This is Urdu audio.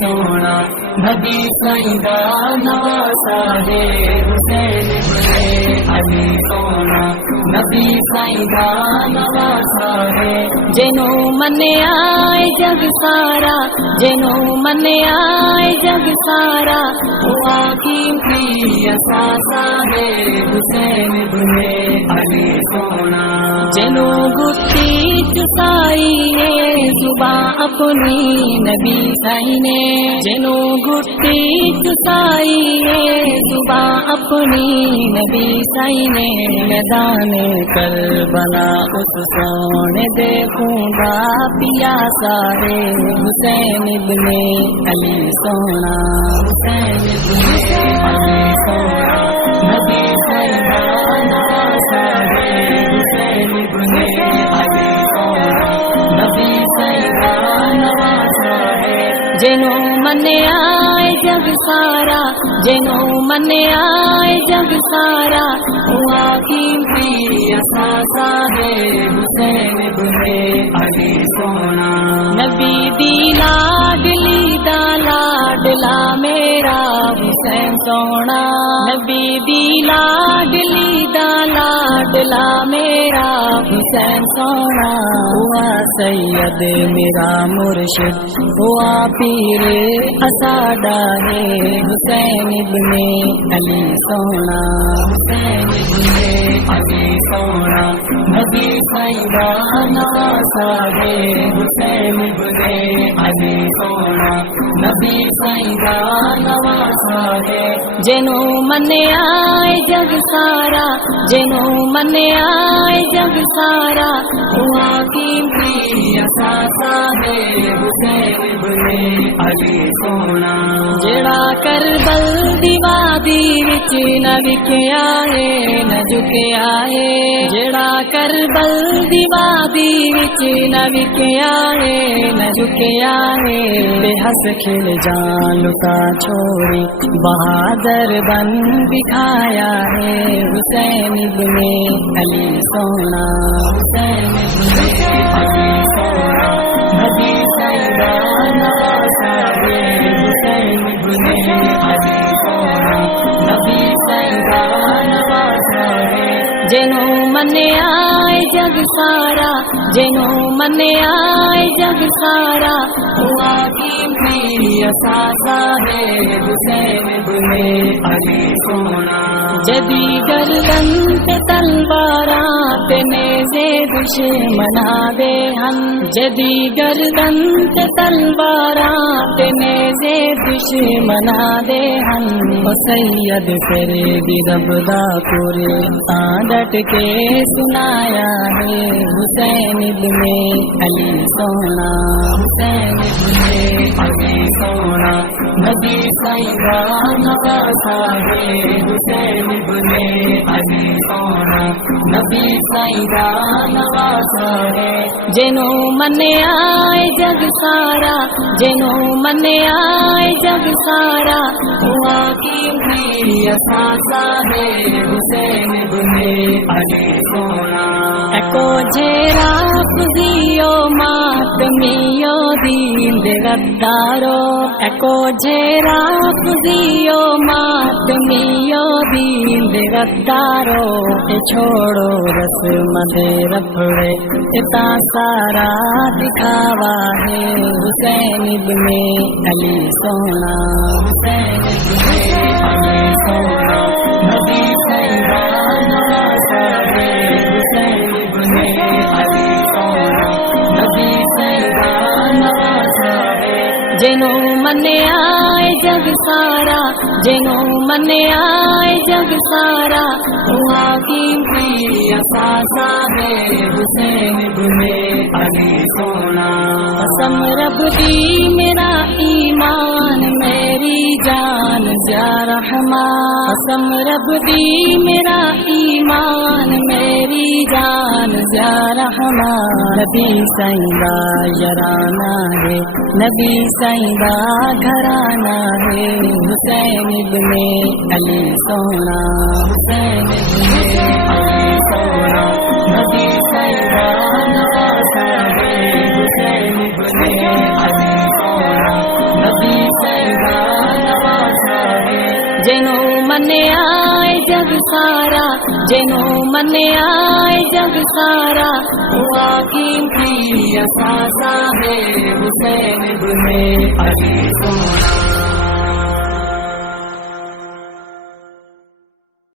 سونا نبی سیدہ نواسا ہے حسین ابن علی سونا نبی سیدہ نواسا ہے جنوں من آئے جگ سارا جنوں من آئے جگ سارا ہوا قیمتی اثاثہ ہے حسین ابن علی سونا جنوں گتی چکائی ہے زباں اپنی نبی سائی نے جنوں گتی چکائی ہے زباں اپنی نبی سائی نے میدان کربلا اس سونے دیکھوں گا پیا سارے حسین ابن علی سونا حسین ابن علی سونا نبی سیدہ نواسا ہے حسین ابن علی سونا نبی سیدہ نواسا ہے جنوں من آئے جگ سارا جنوں من آئے جگ سارا ہوا قیمتی اثاثہ ہے حسین ابن علی سونا نبی دی لاڈلی دا لاڈلا میرا حسین سونا نبی دی لاڈلی دا لاڈلا میرا حسین سونا ہوا سید میرا مرشد ہوا پیر اساڈا ہے حسین ابن علی سونا حسین ابن علی سونا نبی سیدہ نواسا ہے حسین ابن علی سونا نبی سیدہ نواسا ہے جنوں من آئے جگ سارا جنوں من آئے جگ سارا ہوا قیمتی اثاثہ ہے حسین ابن علی سونا جڑا کربل دی وادی وچ نہ وکیا ہے نہ جھکیا ہے جڑا کربل دی وادی وچ نہ وکیا ہے نہ جھکیا ہے بے ہنس کھل جان لٹا چھوڑی بہادر بن دکھایا ہے حسین ابن علی سونا حسین ابن علی سونا نبی سیدہ نواسا ہے حسین ابن علی سونا نبی سیدہ نواسا ہے جنوں من آئے جگ سارا جنوں من آئے جگ سارا ہوا قیمتی اثاثہ ہے حسین ابن علی سونا جدی گردن تے تلواراں تے نیزے دشمنا دے ہن جدی گردن تے تلواراں تے نیزے دشمنا دے ہن او سید پھر بھی رب دا قرآن ڈٹ کے سنایا ہے حسین ابن علی سونا حسین ابن علی سونا نبی سیدہ نواسا ہے حسین ابن علی سونا نبی سیدہ نواسا ہے جنوں من آئے جگ سارا جنوں من آئے جگ سارا ہوا قیمتی اثاثہ ہے حسین ابن علی سونا اکو جھیرا خودیو ماتمیو دین دے غدارو اکو جھیرا خودیو ماتمیو دین دے غدارو اے چھوڑو رسم دے رفڑے اتا سارا دکھاوا ہے حسین ابن علی سونا حسین ابن علی سونا نبی سیدہ نواسا ہے حسین ابن علی سونا نبی سیدہ نواسا ہے جنوں من آئے جگ سارا جنوں من آئے جگ سارا ہوا قیمتی اثاثہ ہے حسین ابن علی سونا قسم رب دی میرا ایمان میری جان زیارہ رحمان قسم رب دی میرا ایمان میری جان یا رحمان نبی سائیں دا یارانہ ہے نبی سائیں دا گھرانہ ہے حسین ابن علی سونا حسین ابن علی سونا نبی سائیں دا نواسا ہے حسین ابن علی سونا نبی سائیں دا نواسا ہے جنوں منیا جگ سارا جنوں منیا جگ سارا ہوا قیمتی اثاثہ ہے حسین ابن علی سونا